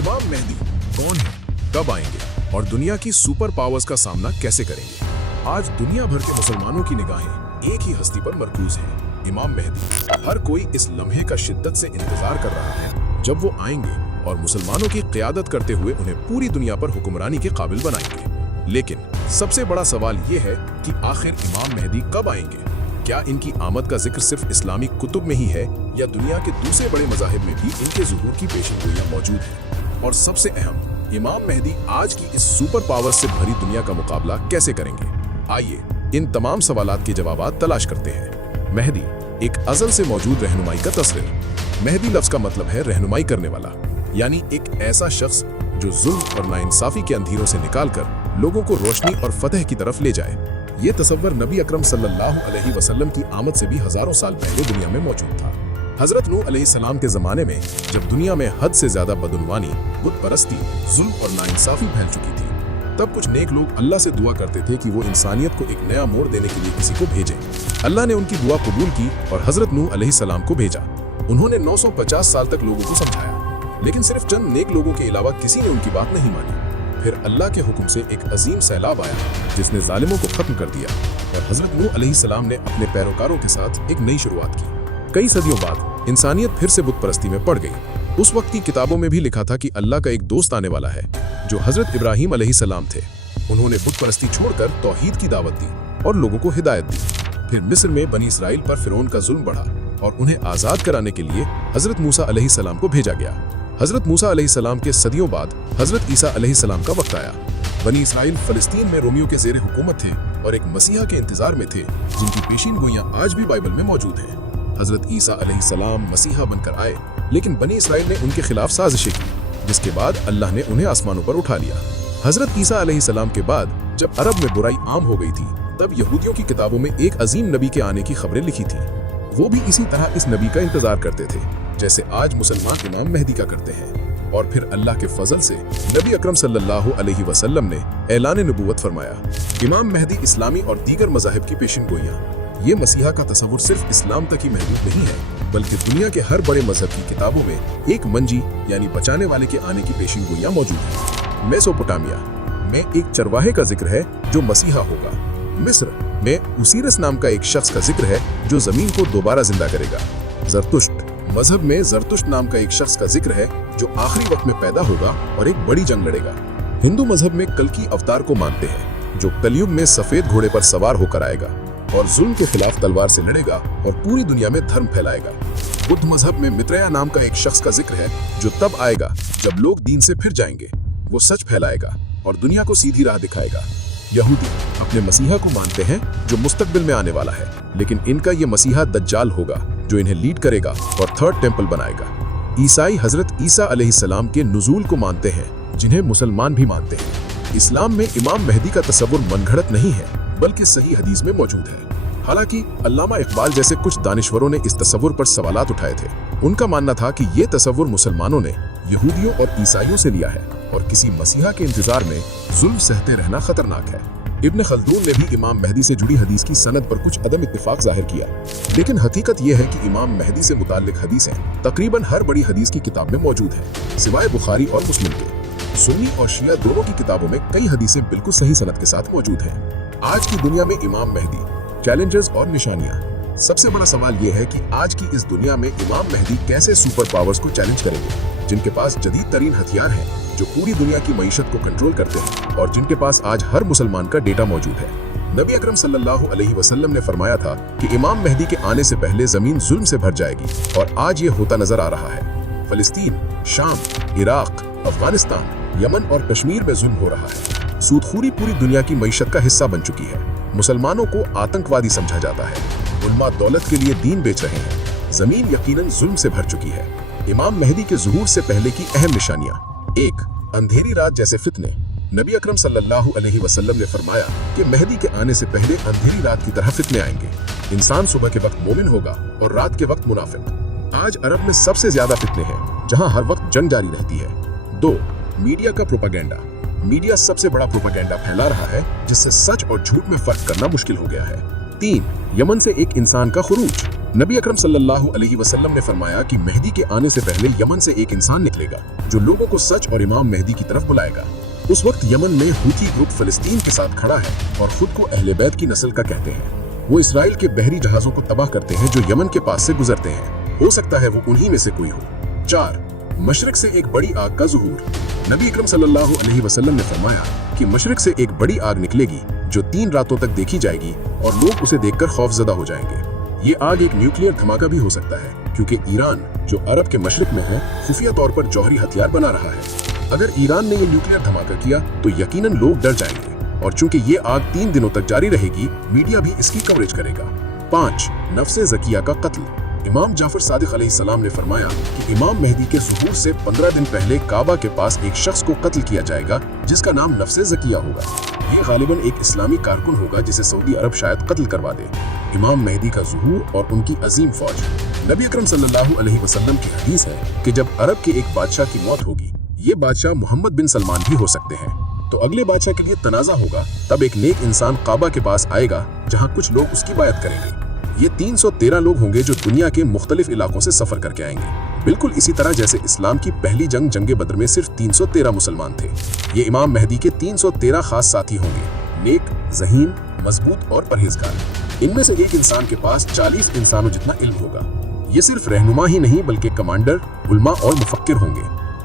इमाम मेहदी कौन है, कब आएंगे और दुनिया की सुपर पावर्स का सामना कैसे करेंगे? आज दुनिया भर के मुसलमानों की निगाहें एक ही हस्ती पर मरकूज है, इमाम मेहदी। हर कोई इस लम्हे का शिद्दत से इंतजार कर रहा है जब वो आएंगे और मुसलमानों की क़ियादत करते हुए उन्हें पूरी दुनिया पर हुक्मरानी के काबिल बनाएंगे। लेकिन सबसे बड़ा सवाल ये है कि आखिर इमाम मेहदी कब आएंगे? क्या इनकी आमद का जिक्र सिर्फ इस्लामी कुतुब में ही है या दुनिया के दूसरे बड़े मज़ाहिब में भी इनके ज़ुहूर की पेशेनगोइयां मौजूद हैं? और सबसे अहम, इमाम मेहदी आज की इस सुपर पावर से भरी दुनिया का मुकाबला कैसे करेंगे? आइए इन तमाम सवालात के जवाबात तलाश करते हैं। मेहदी एक अज़ल से मौजूद रहनुमाई का तस्वीर। मेहदी लफ्ज़ का मतलब है रहनुमाई करने वाला, यानी एक ऐसा शख्स जो जुल्म और नाइंसाफ़ी के अंधेरों से निकालकर लोगों को रोशनी और फतह की तरफ ले जाए। ये तसव्वुर नबी अकरम सल्लल्लाहु अलैहि वसल्लम की आमद से भी हजारों साल पहले दुनिया में मौजूद था। हजरत नूह अलैहिस्सलाम के ज़माने में जब दुनिया में हद से ज़्यादा बदउनवानी, बुत परस्ती, जुल्म और नाइंसाफ़ी फैल चुकी थी, तब कुछ नेक लोग अल्लाह से दुआ करते थे कि वो इंसानियत को एक नया मोड़ देने के लिए किसी को भेजे। अल्लाह ने उनकी दुआ कबूल की और हजरत नूह अलैहिस्सलाम को भेजा। उन्होंने 950 साल तक लोगों को समझाया, लेकिन सिर्फ चंद नेक लोगों के अलावा किसी ने उनकी बात नहीं मानी। फिर अल्लाह के हुक्म से एक अजीम सैलाब आया जिसने जालिमों को खत्म कर दिया और हजरत नूह अलैहिस्सलाम ने अपने पैरोकारों के साथ एक नई शुरुआत की। कई सदियों बाद इंसानियत फिर से बुत परस्ती में पड़ गई। उस वक्त की किताबों में भी लिखा था कि अल्लाह का एक दोस्त आने वाला है जो हजरत इब्राहीम अलैहिस्सलाम थे। उन्होंने बुत परस्ती छोड़कर तौहीद की दावत दी और लोगों को हिदायत दी। फिर मिस्र में बनी इसराइल पर फिरौन का जुल्म बढ़ा और उन्हें आज़ाद कराने के लिए हजरत मूसा अलैहिस्सलाम को भेजा गया। हजरत मूसा अलैहिस्सलाम के सदियों बाद हजरत ईसा अलैहिस्सलाम का वक्त आया। बनी इसराइल फलस्तीन में रोमियो के ज़ेरे हुकूमत थे और एक मसीहा के इंतजार में थे जिनकी पेशीनगोइयां आज भी बाइबल में मौजूद हैं। हजरत ईसा अलैहिस्सलाम मसीहा बनकर आए, लेकिन बनी इसराइल ने उनके खिलाफ साजिशें की, जिसके बाद अल्लाह ने उन्हें आसमानों पर उठा लिया। हजरत ईसा अलैहिस्सलाम के बाद जब अरब में बुराई आम हो गई थी, तब यहूदियों की किताबों में एक अजीम नबी के आने की खबरें लिखी थी। वो भी इसी तरह इस नबी का इंतजार करते थे जैसे आज मुसलमान इमाम मेहदी का करते हैं। और फिर अल्लाह के फजल से नबी अकरम सल्लल्लाहु अलैहि वसल्लम ने ऐलान नबूवत फरमाया। इमाम मेहदी इस्लामी और दीगर मज़ाहिब की पेशिनगोइयां। ये मसीहा का तसव्वुर सिर्फ इस्लाम तक ही महदूद नहीं है, बल्कि दुनिया के हर बड़े मजहब की किताबों में एक मंजी यानी बचाने वाले के आने की पेशिनगोइयां मौजूद हैं। मेसोपोटामिया में एक चरवाहे का जिक्र है जो मसीहा होगा। मिस्र में उसीरस नाम का एक शख्स का जिक्र है जो जमीन को दोबारा जिंदा करेगा। जरतुश्त मजहब में जरतुश्त नाम का एक शख्स का जिक्र है जो आखिरी वक्त में पैदा होगा और एक बड़ी जंग लड़ेगा। हिंदू मजहब में कल्कि अवतार को मानते हैं जो कलयुग में सफेद घोड़े पर सवार होकर आएगा और जुल्म के खिलाफ तलवार से लड़ेगा और पूरी दुनिया में धर्म फैलाएगा। बुद्ध मजहब में मित्रेया नाम का एक शख्स का जिक्र है जो तब आएगा जब लोग दीन से फिर जाएंगे। वो सच फैलाएगा और दुनिया को सीधी राह दिखाएगा। यहूदी अपने मसीहा को मानते हैं जो मुस्तकबिल में आने वाला है, लेकिन इनका ये मसीहा दज्जाल होगा जो इन्हें लीड करेगा और थर्ड टेंपल बनाएगा। ईसाई हजरत ईसा अलैहिस्सलाम के नुज़ूल को मानते हैं जिन्हें मुसलमान भी मानते हैं। इस्लाम में इमाम मेहदी का तसव्वुर मनगढ़ंत नहीं है बल्कि सही हदीस में मौजूद है। हालांकि अल्लामा इकबाल जैसे कुछ दानिश्वरों ने इस तसव्वुर पर सवालात उठाए थे। उनका मानना था कि ये तसव्वुर मुसलमानों ने यहूदियों और ईसाइयों से लिया है और किसी मसीहा के इंतजार में जुल्म सहते रहना खतरनाक है। इब्न खल्दून ने भी इमाम मेहदी से जुड़ी हदीस की सनद पर कुछ अदम इत्तिफाक जाहिर किया, लेकिन हकीकत यह है कि इमाम मेहदी से मुताल्लिक हदीसें तकरीबन हर बड़ी हदीस की किताब में मौजूद हैं, सिवाय बुखारी और मुस्लिम के। सुन्नी और शिया दोनों की किताबों में कई हदीसें बिल्कुल सही सनद के साथ मौजूद हैं। आज की दुनिया में इमाम मेहदी, चैलेंजर्स और निशानियां। सबसे बड़ा सवाल यह है कि आज की इस दुनिया में इमाम मेहदी कैसे सुपर पावर्स को चैलेंज करेंगे, जिनके पास जदीद तरीन हथियार हैं जो पूरी दुनिया की मईशत को कंट्रोल करते हैं और जिनके पास आज हर मुसलमान का डेटा मौजूद है। नबी अकरम सल्लल्लाहु अलैहि वसल्लम ने फरमाया था कि इमाम मेहदी के आने से पहले जमीन जुल्म से भर जाएगी और आज ये होता नजर आ रहा है। फलस्तीन, शाम, इराक, अफगानिस्तान, यमन और कश्मीर में जुल्म हो रहा है। सूदखोरी पूरी दुनिया की मईशत का हिस्सा बन चुकी है। मुसलमानों को आतंकवादी समझा जाता है। उलमा दौलत के लिए दीन बेच रहे हैं। जमीन यकीनन जुल्म से भर चुकी है। इमाम मेहदी के ज़ुहूर से पहले की अहम निशानियां। 1. अंधेरी रात जैसे फितने। नबी अकरम सल्लल्लाहु अलैहि वसल्लम ने फरमाया कि मेहदी के आने से पहले अंधेरी रात की तरह फितने आएंगे। इंसान सुबह के वक्त मोमिन होगा और रात के वक्त मुनाफिक। आज अरब में सबसे ज्यादा फितने हैं जहां हर वक्त जंग जारी रहती है। 2. मीडिया का प्रोपेगेंडा। मीडिया सबसे बड़ा प्रोपेगेंडा फैला रहा है जिससे सच और झूठ में फर्क करना मुश्किल हो गया है। 3. यमन से एक इंसान का खुरूज। नबी अकरम सल्लल्लाहु अलैहि वसल्लम ने फरमाया कि मेहदी के आने से पहले यमन से एक इंसान निकलेगा जो लोगों को सच और इमाम मेहदी की तरफ बुलाएगा। उस वक्त यमन में हूथी ग्रुप फिलिस्तीन के साथ खड़ा है और खुद को अहले बैत की नस्ल का कहते हैं। वो इसराइल के बहरी जहाजों को तबाह करते हैं जो यमन के पास से गुजरते हैं। हो सकता है वो उन्हीं में से कोई हो। 4. मशरिक से एक बड़ी आग का ज़ुहूर। नबी अकरम सल्लल्लाहु अलैहि वसल्लम ने फरमाया कि मशरिक से एक बड़ी आग निकलेगी जो 3 रातों तक देखी जाएगी और लोग उसे देखकर खौफजदा हो जाएंगे। ये आग एक न्यूक्लियर धमाका भी हो सकता है क्योंकि ईरान जो अरब के मशरिक में है खुफिया तौर पर जौहरी हथियार बना रहा है। अगर ईरान ने ये न्यूक्लियर धमाका किया तो यकीनन लोग डर जाएंगे और चूंकि ये आग 3 दिनों तक जारी रहेगी मीडिया भी इसकी कवरेज करेगा। 5. नफ्से ज़किया का कत्ल। इमाम जाफर सादिक अलैहिस्सलाम ने फरमाया कि इमाम मेहदी के ज़ुहूर से 15 दिन पहले काबा के पास एक शख्स को कत्ल किया जाएगा जिसका नाम नफ्से ज़किया होगा। ये गालिबन एक इस्लामी कारकुन होगा जिसे सऊदी अरब शायद कत्ल करवा दे। इमाम मेहदी का ज़ुहूर और उनकी अजीम फौज। नबी अकरम सल्लल्लाहु अलैहि वसल्लम की हदीस है कि जब अरब के एक बादशाह की मौत होगी, ये बादशाह मोहम्मद बिन सलमान भी हो सकते हैं, तो अगले बादशाह के लिए तनाज़ा होगा। तब एक नेक इंसान काबा के पास आएगा जहाँ कुछ लोग उसकी बायत करेंगे। ये 313 लोग होंगे जो दुनिया के मुख्तलिफ इलाकों से सफर करके आएंगे, बिल्कुल इसी तरह जैसे इस्लाम की पहली जंग बद्र में सिर्फ 313 मुसलमान थे। ये इमाम मेहदी के 313 खास साथी होंगे, नेक, ज़हीन, मजबूत और परहेजगार। इनमें से एक इंसान के पास 40 इंसानों जितना इल्म होगा। ये सिर्फ रहनुमा ही नहीं बल्कि कमांडर, उलमा और मुफक्किर होंगे।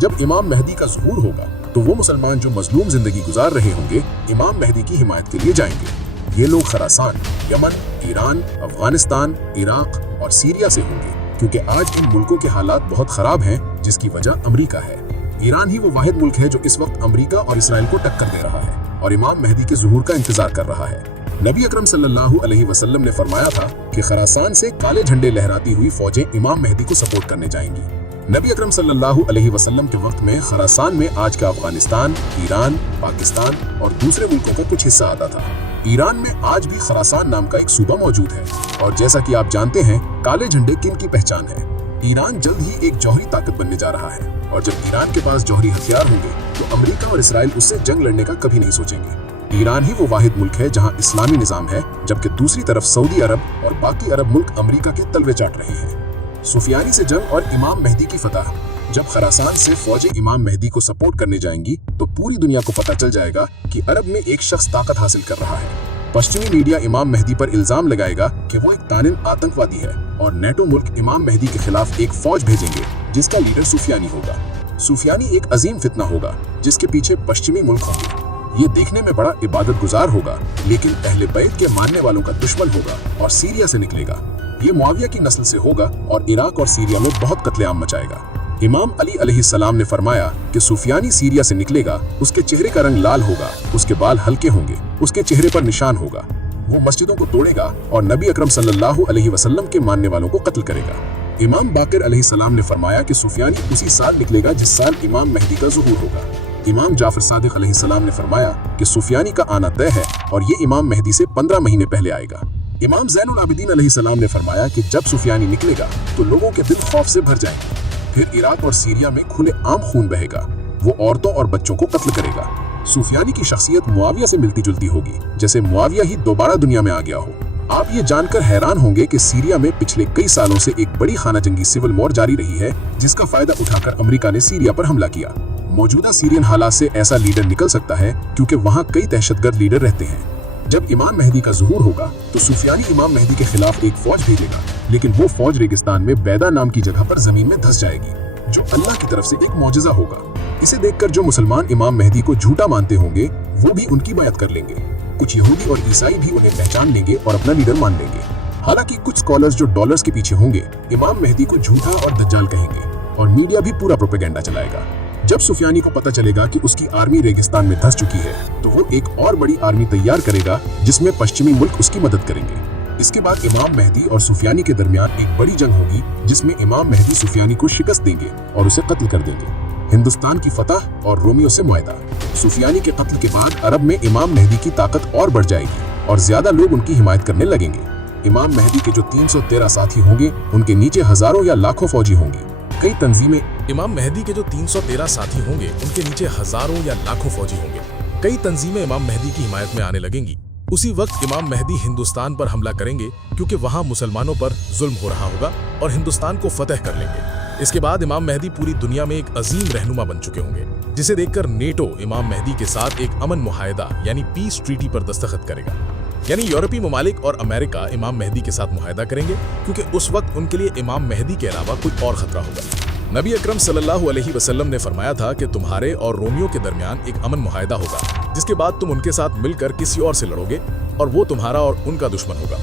जब इमाम मेहदी का ज़ुहूर होगा तो वो मुसलमान जो मजलूम जिंदगी गुजार रहे होंगे इमाम मेहदी की हिमायत के लिए जाएंगे। ये लोग खरासान, यमन, ईरान, अफगानिस्तान, इराक और सीरिया से होंगे क्योंकि आज इन मुल्कों के हालात बहुत खराब हैं जिसकी वजह अमेरिका है। ईरान ही वो वाहिद मुल्क है जो इस वक्त अमेरिका और इसराइल को टक्कर दे रहा है और इमाम मेहदी के ज़ुहूर का इंतजार कर रहा है। नबी अकरम सल्लल्लाहु अलैहि वसल्लम ने फरमाया था कि खरासान से काले झंडे लहराती हुई फौजें इमाम मेहदी को सपोर्ट करने जाएंगी। नबी अकरम सल्लल्लाहु अलैहि वसल्लम के वक्त में खरासान में आज का अफगानिस्तान, ईरान, पाकिस्तान और दूसरे मुल्कों का कुछ हिस्सा आता था। ईरान में आज भी खरासान नाम का एक सूबा मौजूद है और जैसा कि आप जानते हैं काले झंडे किन की पहचान है। ईरान जल्द ही एक जौहरी ताकत बनने जा रहा है और जब ईरान के पास जौहरी हथियार होंगे तो अमेरिका और इसराइल उससे जंग लड़ने का कभी नहीं सोचेंगे। ईरान ही वो वाहिद मुल्क है जहां इस्लामी निजाम है, जबकि दूसरी तरफ सऊदी अरब और बाकी अरब मुल्क अमेरिका के तलवे चाट रहे हैं। सुफियानी से जंग और इमाम मेहदी की फतह। जब खरासान से फौजें इमाम मेहदी को सपोर्ट करने जाएंगी तो पूरी दुनिया को पता चल जाएगा कि अरब में एक शख्स ताकत हासिल कर रहा है। पश्चिमी मीडिया इमाम मेहदी पर इल्जाम लगाएगा कि वो एक तानिन आतंकवादी है और नेटो मुल्क इमाम मेहदी के खिलाफ एक फौज भेजेंगे जिसका लीडर सुफियानी होगा। सुफियानी एक अजीम फितना होगा जिसके पीछे पश्चिमी मुल्क होंगे। ये देखने में बड़ा इबादत गुजार होगा लेकिन अहले बैत के मानने वालों का दुश्मन होगा और सीरिया से निकलेगा। ये मुआविया की नस्ल से होगा और इराक और सीरिया में बहुत कत्लेआम मचाएगा। इमाम अली अलैहिस्सलाम ने फरमाया कि सुफियानी सीरिया से निकलेगा, उसके चेहरे का रंग लाल होगा, उसके बाल हल्के होंगे, उसके चेहरे पर निशान होगा, वो मस्जिदों को तोड़ेगा और नबी अकरम सल्लल्लाहु अलैहि वसल्लम के मानने वालों को कत्ल करेगा। इमाम बाकिर अलैहिस्सलाम ने फरमाया कि सुफियानी उसी साल निकलेगा जिस साल इमाम मेहदी का ज़ुहूर होगा। इमाम जाफर सादिक अलैहिस्सलाम ने फरमाया कि सुफियानी का आना तय है और ये इमाम मेहदी से 15 महीने पहले आएगा। इमाम ज़ैनुल आबिदीन अलैहिस्सलाम ने फरमाया कि जब सुफियानी निकलेगा तो लोगों के दिल खौफ से भर जाएंगे। फिर इराक और सीरिया में खुले आम खून बहेगा, वो औरतों और बच्चों को कत्ल करेगा। सुफियानी की शख्सियत मुआविया से मिलती जुलती होगी, जैसे मुआविया ही दोबारा दुनिया में आ गया हो। आप ये जानकर हैरान होंगे कि सीरिया में पिछले कई सालों से एक बड़ी खाना जंगी सिविल वॉर जारी रही है जिसका फायदा उठाकर अमेरिका ने सीरिया पर हमला किया। मौजूदा सीरियन हालात से ऐसा लीडर निकल सकता है क्योंकि वहाँ कई दहशतगर्द लीडर रहते हैं। जब इमाम मेहदी का ज़ुहूर होगा तो सुफियानी इमाम मेहदी के खिलाफ एक फौज भेजेगा, लेकिन वो फौज रेगिस्तान में बैदा नाम की जगह पर जमीन में धंस जाएगी जो अल्लाह की तरफ से एक मौजज़ा होगा। इसे देखकर जो मुसलमान इमाम मेहदी को झूठा मानते होंगे वो भी उनकी बायत कर लेंगे। कुछ यहूदी और ईसाई भी उन्हें पहचान लेंगे और अपना लीडर मान लेंगे। हालांकि कुछ स्कॉलर्स जो डॉलर्स के पीछे होंगे इमाम मेहदी को झूठा और दज्जाल कहेंगे और मीडिया भी पूरा प्रोपेगेंडा चलाएगा। जब सुफियानी को पता चलेगा कि उसकी आर्मी रेगिस्तान में धंस चुकी है तो वो एक और बड़ी आर्मी तैयार करेगा जिसमें पश्चिमी मुल्क उसकी मदद करेंगे। इसके बाद इमाम मेहदी और सुफियानी के दरमियान एक बड़ी जंग होगी जिसमें इमाम मेहदी सुफियानी को शिकस्त देंगे और उसे कत्ल कर देंगे। हिंदुस्तान की फतह और रोमियो से मुआहदा। सुफियानी के कत्ल के बाद अरब में इमाम मेहदी की ताकत और बढ़ जाएगी और ज्यादा लोग उनकी हिमायत करने लगेंगे। इमाम मेहदी के जो 313 साथी होंगे उनके नीचे हजारों या लाखों फौजी होंगी। कई तंजीमें इमाम मेहदी इमाम मेहदी की हिमायत में आने लगेंगी। उसी वक्त इमाम मेहदी हिंदुस्तान पर हमला करेंगे क्योंकि वहां मुसलमानों पर जुल्म हो रहा होगा और हिंदुस्तान को फतह कर लेंगे। इसके बाद इमाम मेहदी पूरी दुनिया में एक अजीम रहनुमा बन चुके होंगे, जिसे देखकर नेटो इमाम मेहदी के साथ एक अमन मुआहदा यानी पीस ट्रीटी पर दस्तखत करेगा। यानी यूरोपीय ममालिक और अमेरिका इमाम मेहदी के साथ मुआहदा करेंगे क्योंकि उस वक्त उनके लिए इमाम मेहदी के अलावा कोई और खतरा होगा। नबी अकरम सल्लल्लाहु अलैहि वसल्लम ने फरमाया था कि तुम्हारे और रोमियो के दरमियान एक अमन मुआहदा होगा, जिसके बाद तुम उनके साथ मिलकर किसी और से लड़ोगे और वो तुम्हारा और उनका दुश्मन होगा।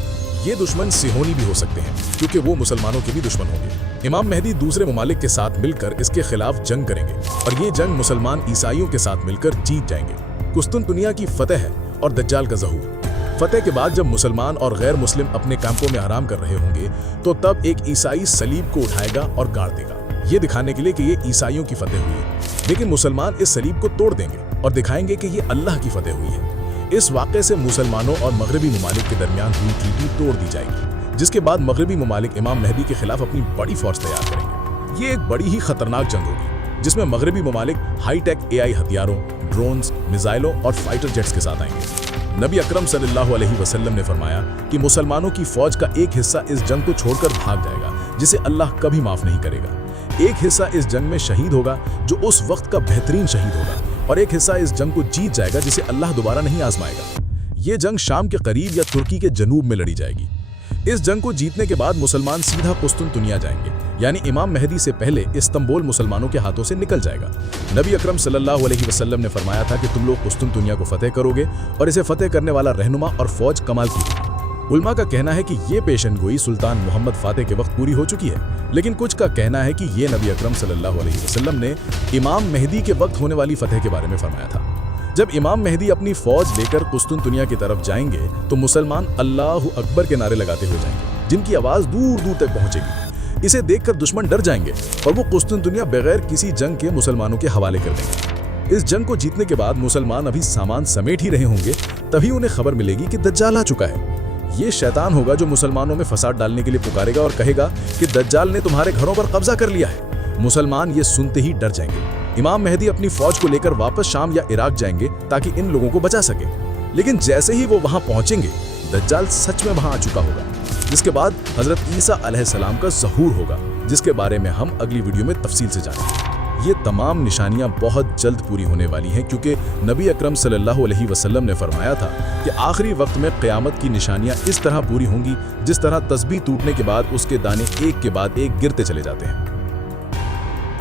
ये दुश्मन सिहोनी भी हो सकते हैं क्योंकि वो मुसलमानों के भी दुश्मन होंगे। इमाम मेहदी दूसरे ममालिक के साथ मिलकर इसके खिलाफ जंग करेंगे और ये जंग मुसलमान ईसाइयों के साथ मिलकर जीत जाएंगे। कुस्तुनतुनिया की फतह है और दज्जाल का ज़हूर। फतेह के बाद जब मुसलमान और गैर मुस्लिम अपने कैंपों में आराम कर रहे होंगे तो तब एक ईसाई सलीब को उठाएगा और गाड़ देगा, ये दिखाने के लिए कि ये ईसाइयों की फतेह हुई है। लेकिन मुसलमान इस सलीब को तोड़ देंगे और दिखाएंगे कि ये अल्लाह की फतेह हुई है। इस वाक़े से मुसलमानों और मगरबी ममालिक के दरमियान हुई ट्रीटी तोड़ दी जाएगी, जिसके बाद मगरबी ममालिक इमाम मेहदी के खिलाफ अपनी बड़ी फौज तैयार करेंगे। ये एक बड़ी ही खतरनाक जंग होगी जिसमें मगरबी ममालिक हाईटेक AI हथियारों, ड्रोन्स, मिसाइलों और फाइटर जेट्स के साथ आएंगे। नबी अकरम सल्लल्लाहु अलैहि वसल्लम ने फरमाया कि मुसलमानों की फौज का एक हिस्सा इस जंग को छोड़कर भाग जाएगा, जिसे अल्लाह कभी माफ नहीं करेगा। एक हिस्सा इस जंग में शहीद होगा जो उस वक्त का बेहतरीन शहीद होगा, और एक हिस्सा इस जंग को जीत जाएगा जिसे अल्लाह दोबारा नहीं आजमाएगा। ये जंग शाम के करीब या तुर्की के जनूब में लड़ी जाएगी। इस जंग को जीतने के बाद मुसलमान सीधा कुस्तुनतुनिया जाएंगे, यानी इमाम मेहदी से पहले इस्तांबुल मुसलमानों के हाथों से निकल जाएगा। नबी अकरम सल्लल्लाहु अलैहि वसल्लम ने फरमाया था कि तुम लोग कुस्तुनतुनिया को फतेह करोगे और इसे फतेह करने वाला रहनुमा और फौज कमाल की होगी। उलमा का कहना है कि ये पेशनगोई सुल्तान मोहम्मद फातेह के वक्त पूरी हो चुकी है, लेकिन कुछ का कहना है कि ये नबी अकरम सल्लल्लाहु अलैहि वसल्लम ने इमाम मेहदी के वक्त होने वाली फतेह के बारे में फरमाया था। जब इमाम मेहदी अपनी फौज लेकर कुस्तुनतुनिया की तरफ जाएंगे तो मुसलमान अल्लाहु अकबर के नारे लगाते हुए जाएंगे, जिनकी आवाज दूर दूर तक पहुंचेगी। इसे देखकर दुश्मन डर जाएंगे और वो कुस्तुनतुनिया बगैर किसी जंग के मुसलमानों के हवाले कर देंगे। इस जंग को जीतने के बाद मुसलमान अभी सामान समेट ही रहे होंगे, तभी उन्हें खबर मिलेगी कि दज्जाल आ चुका है। ये शैतान होगा जो मुसलमानों में फसाद डालने के लिए पुकारेगा और कहेगा कि दज्जाल ने तुम्हारे घरों पर कब्जा कर लिया है। मुसलमान ये सुनते ही डर जाएंगे। इमाम मेहदी अपनी फौज को लेकर वापस शाम या इराक जाएंगे ताकि इन लोगों को बचा सके, लेकिन जैसे ही वो वहां पहुंचेंगे दज्जाल सच में वहां आ चुका होगा, जिसके बाद हजरत ईसा अलैहिस्सलाम का ज़हूर होगा, जिसके बारे में हम अगली वीडियो में तफसील से जानेंगे। ये तमाम निशानियां बहुत जल्द पूरी होने वाली हैं क्योंकि नबी अकरम सल्लल्लाहु अलैहि वसल्लम ने फरमाया था कि आखिरी वक्त में क़यामत की निशानियां इस तरह पूरी होंगी जिस तरह तस्बीह टूटने के बाद उसके दाने एक के बाद एक गिरते चले जाते हैं।